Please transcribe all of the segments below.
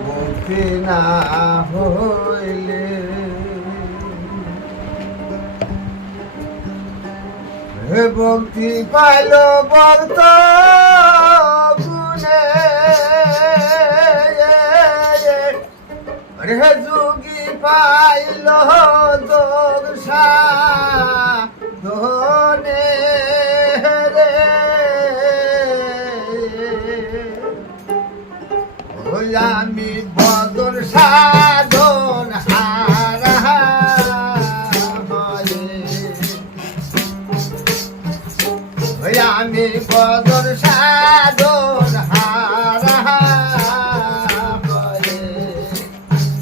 বলতে না হইলে ভক্তি পাইল বলত গুনে রে যুগী পাইল দোষা ধর আমি বদর সাধন, হারা আমি বদর সাধন, হারা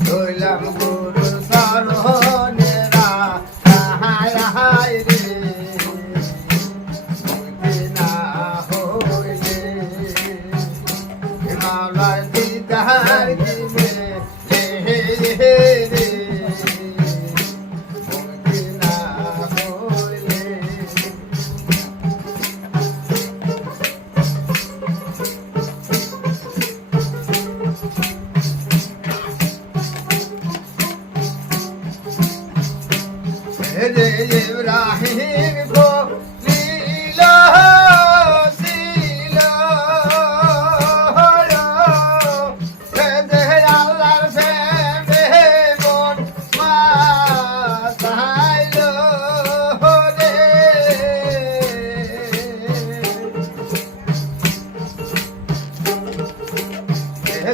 হইলাম গুরু সরহনেরা হায় হায় রে my life.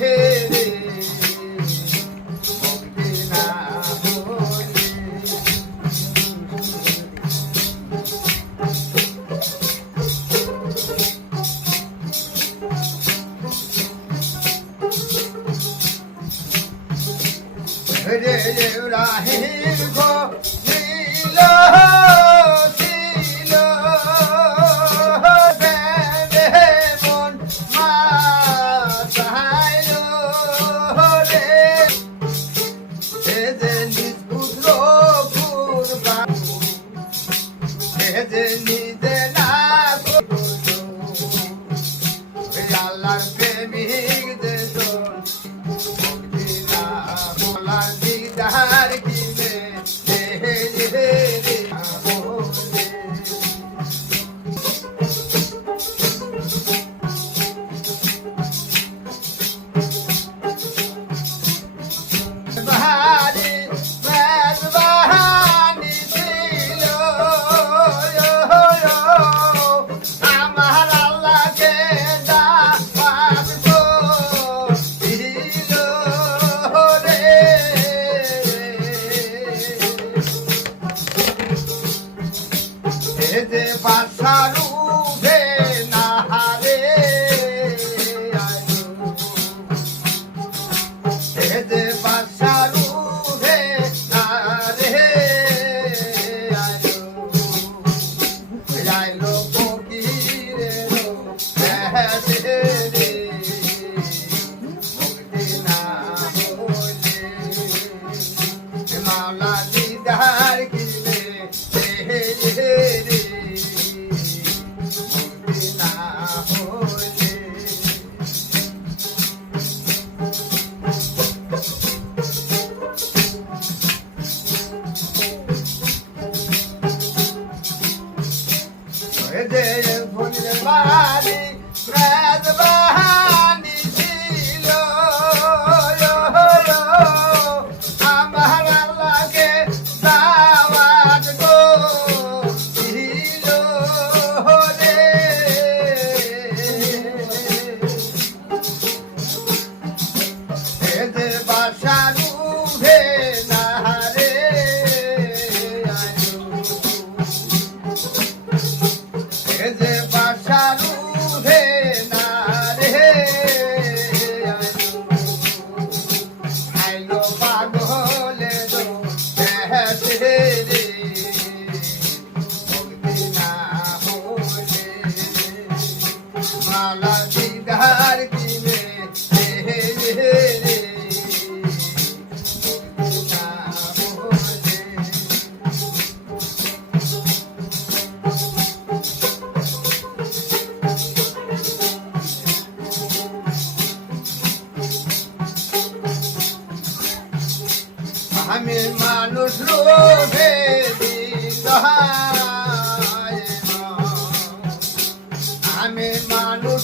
रे राहे को नीला যে বাসারু দে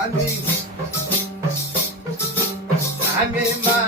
I mean, I mean my.